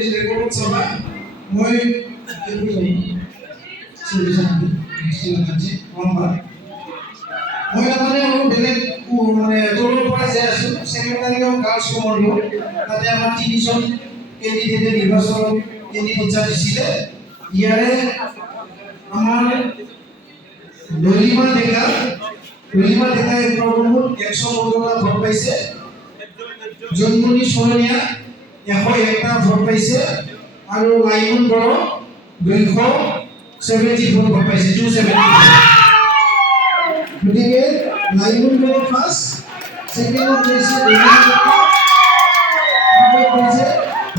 police record সভা মই মই মানে বেলেগ মানে দলৰ পৰা যাই আছো সেক্রেটারি অফ গার্লস কমন্ডো তাতে আমার 3 জন ক্যান্ডিডেটের নির্বাচন ক্যান্ডিডেট দিছিলে ইয়ারে আমার ললিমা দেখা প্রথমত 115টা ভোট পাইছে জন্মনি সোনিয়া 101টা ভোট পাইছে আৰু লাইমন বড় 274 ভোট পাইছে 270 গতিকে লাইমন বড় ফার্স্ট সেকেন্ড পাইছে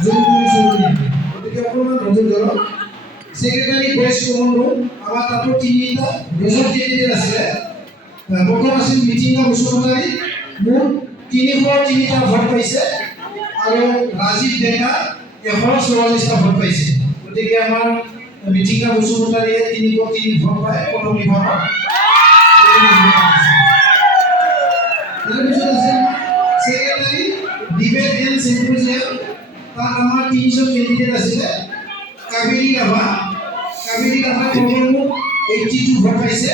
জন্মনি সোনিয়া গতিকে অকণমান নজর দিয়ক সেক্রেটারি বেস্ট কমন্ডো আমার তাতো তিনিটা বেজৰ ক্যান্ডিডেট আছে প্ৰথম আছিল মিটিংৰ বসুমতাৰী মোৰ 303টা ভোট পাইছে আৰু ৰাজীৱ ডেকা 144টা ভোট পাইছে গতিকে আমাৰ মিটিংৰ বসুমতাৰীয়ে 303 ভোট পায় প্ৰথম বিভাগত তাৰপিছত আছে সেক্ৰেটাৰি ডিবেট এণ্ড সিম্পোজিয়াম তাত আমাৰ 300 ক্যান্ডিডেট আছিল কাবেৰী ৰাভা কমন্ডো 82 ভোট পাইছে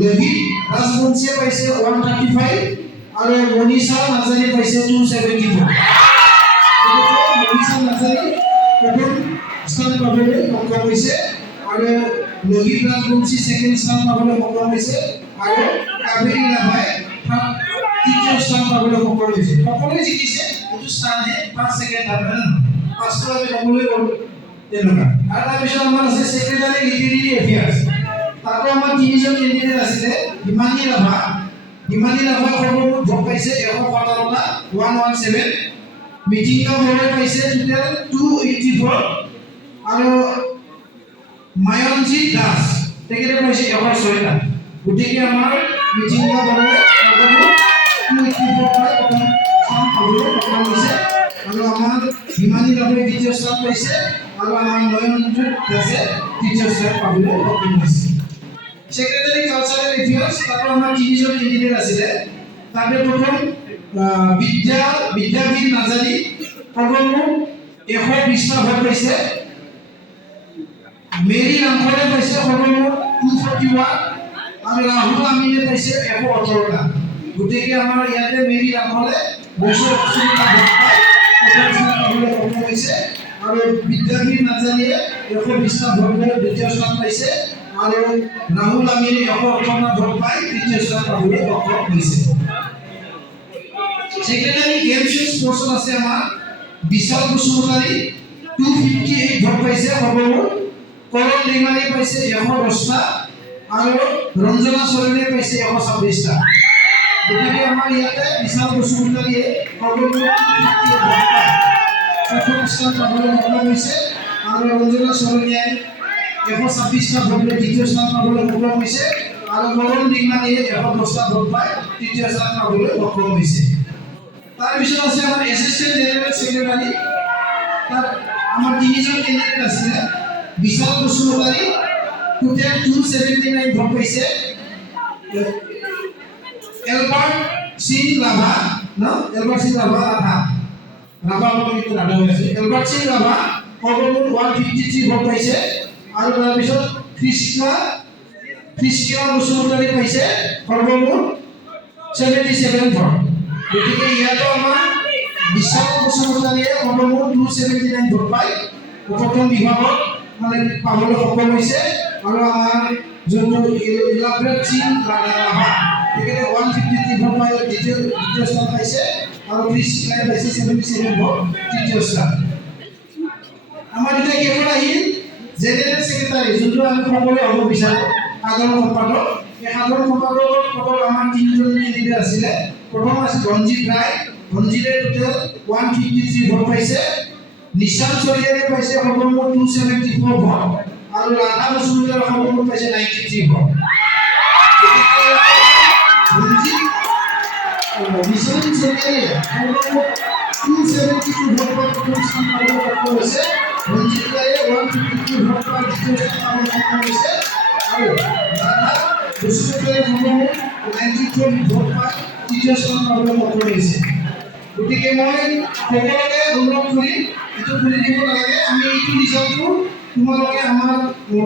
লোহিত ৰাজবংশীয়ে পাইছে 135 আৰু মনীষা নাজাৰী পাইছে 274 মনীষা নাজাৰী প্ৰথম স্থান পাবলৈ সক্ষম হৈছে আৰু লোহিত ৰাজবংশী সেকেন্ড স্থান পাবলৈ সক্ষম হৈছে আৰু কাবেৰী ৰাভাই তৃতীয় স্থান পাবলৈ সক্ষম হৈছে সকলোৱে জিকিছে এইটো স্থানে 5 সেকেন্ড থাকে না পাঁচটা আমি সকলোৱে গ'লো তেনেকুৱা আৰু তাৰপিছত আমাৰ আছে সেক্ৰেটাৰি লিটাৰেৰি এফেয়াৰ্স তাতো আমাৰ 3 জন ক্যান্ডিডেট আছিল হিমানী ৰাভা খবৰমুঠ ভোট পাইছে 117টা 117 মিটিংকা ভোট পাইছে টোটাল 284 আৰু মায়নজিৎ দাস তেখেতে পাইছে 106টা গতিকে আমাৰ মিটিংকা ভোট খবৰমুঠ 284 পাই প্ৰথম স্থান পাবলৈ সক্ষম হৈছে আৰু আমাৰ হিমানী ৰাভাই দ্বিতীয় স্থান পাইছে আৰু আমাৰ নয়নজিৎ দাসে তৃতীয় স্থান পাবলৈ সক্ষম হৈছে সেক্রেটারি কালচারাল এফেয়ার্স তারপর আমরা 3 জন ক্যান্ডিডেট আছিল তাতে প্রথম বিদ্যাবীর নাজারি প্রথমত 120টা ভোট পাইছে মেরি রামফলে পাইছে প্রথমত 241 আৰু ৰাহুল আমিনে পাইছে 118টা গতিকে আমাৰ ইয়াতে মেৰি ৰামফলে 280টা ভোট পাই প্ৰথম স্থান পাবলৈ সক্ষম হৈছে আৰু বিদ্যাবীৰ নাজাৰিয়ে 120টা ভোট লৈ দ্বিতীয় স্থান পাইছে আৰু রাহুল আমিনে 118টা ভোট পাই তৃতীয় স্থান পাবলৈ সক্ষম হৈছে সেক্রেটারি গেমস এন্ড স্পোর্টস আছে আমাৰ বিশাল বসুমতাৰী 258 ভোট পাইছে সৰ্বমুঠ কৰণ ৰিমাৰী পাইছে 110টা আৰু ৰঞ্জনা চৰণে পাইছে 126টা গতিকে আমাৰ ইয়াতে বিশাল বসুমতাৰীয়ে সৰ্বমুঠ 258 ভোট পাই প্ৰথম স্থান পাবলৈ সক্ষম হৈছে আৰু ৰঞ্জনা চৰণে 126টা ভোট লৈ দ্বিতীয় স্থান পাবলৈ সক্ষম হৈছে আৰু কৰণ ৰিমাৰীয়ে 110টা ভোট পাই তৃতীয় স্থান পাবলৈ সক্ষম হৈছে তাৰপিছত আছে আমাৰ এসিস্ট্যান্ট জেনাৰেল সেক্ৰেটাৰি তাত আমাৰ 3 জন ক্যান্ডিডেট আছিল বিশাল বসুমতাৰী টোটাল 279 ভোট পাইছে এলবাৰ্ট সিং ৰাভা আছে এলবাৰ্ট সিং ৰাভা সৰ্বমুঠ 153 ভোট পাইছে আৰু তাৰপিছত খ্ৰীষ্টিয়ান বসুমতাৰী পাইছে সৰ্বমুঠ 77 ভোট গতিকে ইয়াতো আমাৰ বিশাল বসুমতাৰীয়ে সৰ্বমুঠ 279 ভোট পাই প্ৰথম বিভাগত মানে পাবলৈ সক্ষম হৈছে আৰু আমাৰ যোনটো ইলাব্ৰেট সিং ৰাভা তেখেতে 153 ভোট পাই দ্বিতীয় স্থান পাইছে আৰু খ্ৰীষ্টিয়ান পাইছে 77 ভোট তৃতীয় স্থান আমাৰ এতিয়া কেৱল আহিল জেনেৰেল সেক্ৰেটাৰি যোনটো আমি সকলোৱে হ'ব বিচাৰোঁ সাধাৰণ সম্পাদক এই সাধাৰণ সম্পাদকৰ পদত আমাৰ 3 জন ক্যান্ডিডেট আছিল প্ৰথম আছিল ৰঞ্জিত ৰায় ৰঞ্জিতে টোটাল 153 ভোট পাইছে নিশান চৰিয়াৰে পাইছে সৰ্বমুঠ 274 ভোট আৰু ৰাধা বসুমতাৰী সৰ্বমুঠ পাইছে 93 ভোট নিশান চৰিয়াৰে সৰ্বমুঠ 272 ভোট পাই প্ৰথম স্থান পাবলৈ সক্ষম হৈছে ৰঞ্জিত ৰায়ে 152 ভোট পাই দ্বিতীয় স্থান পাবলৈ সক্ষম হৈছে আৰু ৰাধা বসুমতাৰী সৰ্বমুঠ 94 ভোট পাই তৃতীয় স্থান পাবলৈ সক্ষম হৈছে গতিকে মই সকলোকে অনুৰোধ কৰিম এইটো খুলি দিব নালাগে আমি এইটো ৰিজাল্টটো তোমালোকে আমাৰ